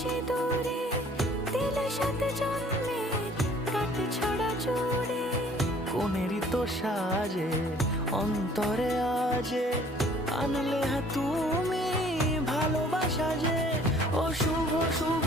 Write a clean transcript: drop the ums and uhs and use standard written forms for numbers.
সিঁদুরে দিলে সাথে জন্মের কাট ছড়া জুড়ে। কোনেরই তো সাজে অন্তরে আজে আনলে তুমি ভালোবাসা যে। ও শুভ শুভ